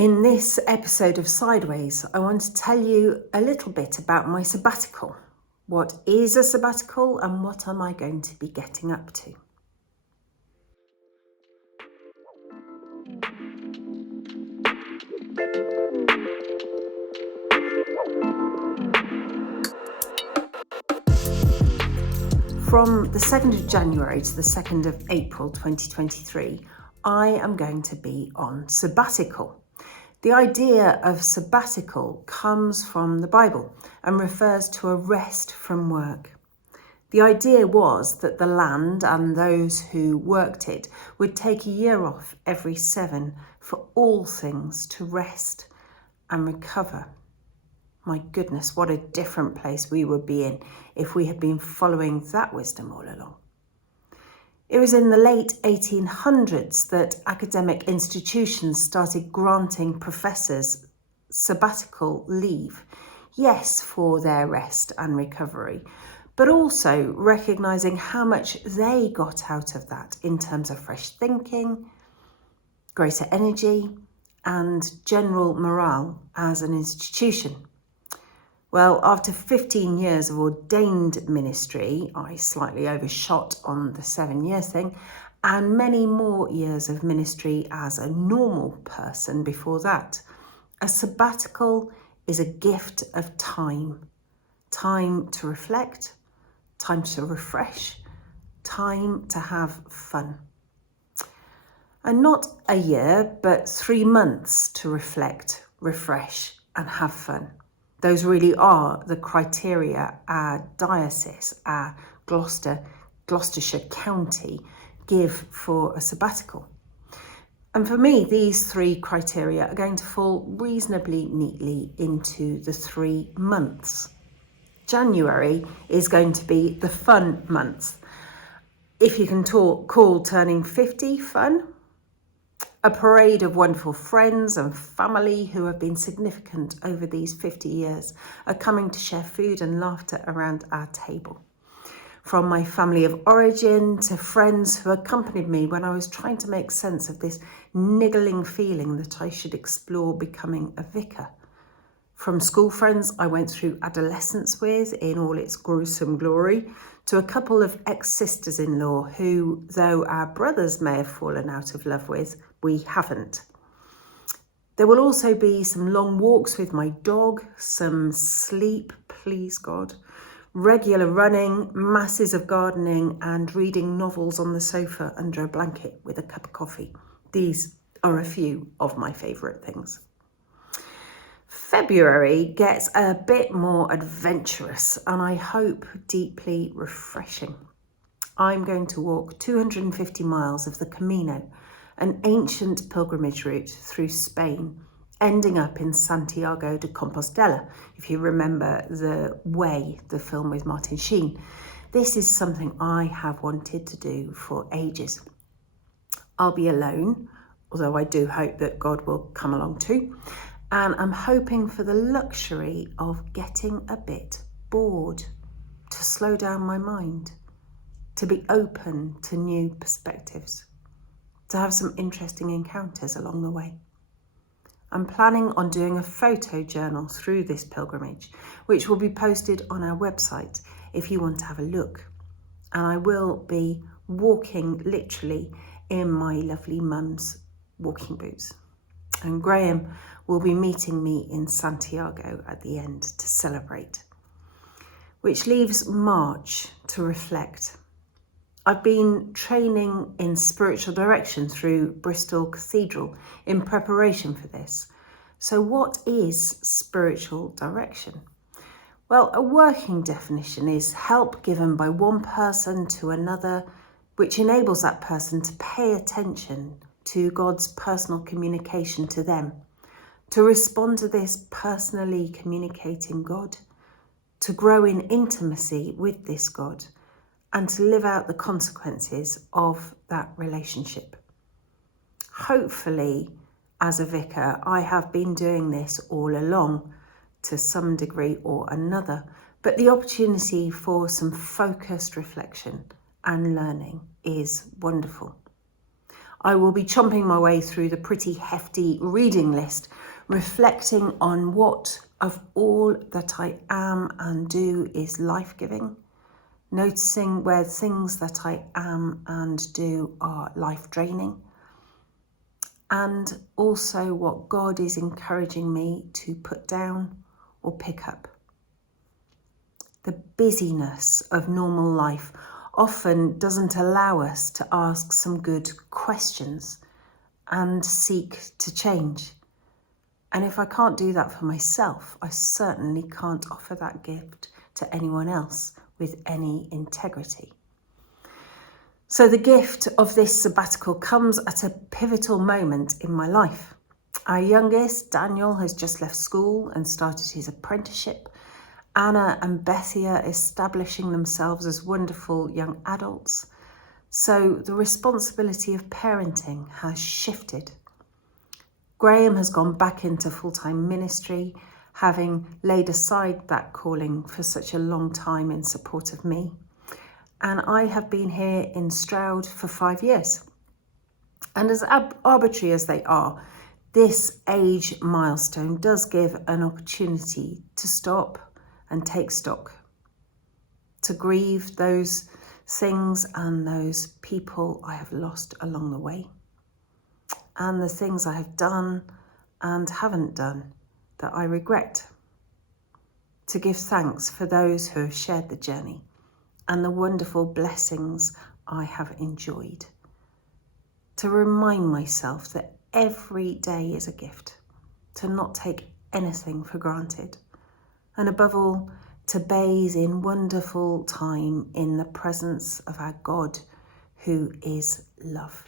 In this episode of Sideways, I want to tell you a little bit about my sabbatical. What is a sabbatical and what am I going to be getting up to? From the 2nd of January to the 2nd of April 2023, I am going to be on sabbatical. The idea of sabbatical comes from the Bible and refers to a rest from work. The idea was that the land and those who worked it would take a year off every 7 for all things to rest and recover. My goodness, what a different place we would be in if we had been following that wisdom all along. It was in the late 1800s that academic institutions started granting professors sabbatical leave, yes, for their rest and recovery, but also recognising how much they got out of that in terms of fresh thinking, greater energy, and general morale as an institution. Well, after 15 years of ordained ministry, I slightly overshot on the 7 years thing, and many more years of ministry as a normal person before that, a sabbatical is a gift of time. Time to reflect, time to refresh, time to have fun. And not a year, but 3 months to reflect, refresh, and have fun. Those really are the criteria our diocese, our Gloucestershire County give for a sabbatical. And for me, these 3 criteria are going to fall reasonably neatly into the 3 months. January is going to be the fun month. If you can call turning 50 fun. A parade of wonderful friends and family who have been significant over these 50 years are coming to share food and laughter around our table. From my family of origin to friends who accompanied me when I was trying to make sense of this niggling feeling that I should explore becoming a vicar. From school friends I went through adolescence with in all its gruesome glory, to a couple of ex-sisters-in-law who, though our brothers may have fallen out of love with, we haven't. There will also be some long walks with my dog, some sleep, please God, regular running, masses of gardening, and reading novels on the sofa under a blanket with a cup of coffee. These are a few of my favourite things. February gets a bit more adventurous and I hope deeply refreshing. I'm going to walk 250 miles of the Camino, an ancient pilgrimage route through Spain, ending up in Santiago de Compostela, if you remember The Way, the film with Martin Sheen. This is something I have wanted to do for ages. I'll be alone, although I do hope that God will come along too. And I'm hoping for the luxury of getting a bit bored, to slow down my mind, to be open to new perspectives, to have some interesting encounters along the way. I'm planning on doing a photo journal through this pilgrimage, which will be posted on our website if you want to have a look. And I will be walking literally in my lovely mum's walking boots. And Graham will be meeting me in Santiago at the end to celebrate. Which leaves March to reflect. I've been training in spiritual direction through Bristol Cathedral in preparation for this. So what is spiritual direction? Well, a working definition is help given by one person to another, which enables that person to pay attention to God's personal communication to them, to respond to this personally communicating God, to grow in intimacy with this God, and to live out the consequences of that relationship. Hopefully, as a vicar, I have been doing this all along to some degree or another, but the opportunity for some focused reflection and learning is wonderful. I will be chomping my way through the pretty hefty reading list, reflecting on what of all that I am and do is life-giving, noticing where things that I am and do are life-draining, and also what God is encouraging me to put down or pick up. The busyness of normal life often doesn't allow us to ask some good questions and seek to change. And if I can't do that for myself, I certainly can't offer that gift to anyone else with any integrity. So the gift of this sabbatical comes at a pivotal moment in my life. Our youngest, Daniel, has just left school and started his apprenticeship. Anna and Bethia are establishing themselves as wonderful young adults. So the responsibility of parenting has shifted. Graham has gone back into full-time ministry, having laid aside that calling for such a long time in support of me. And I have been here in Stroud for 5 years. And as arbitrary as they are, this age milestone does give an opportunity to stop and take stock, to grieve those things and those people I have lost along the way, and the things I have done and haven't done that I regret, to give thanks for those who have shared the journey and the wonderful blessings I have enjoyed, to remind myself that every day is a gift, to not take anything for granted, and above all, to bathe in wonderful time in the presence of our God, who is love.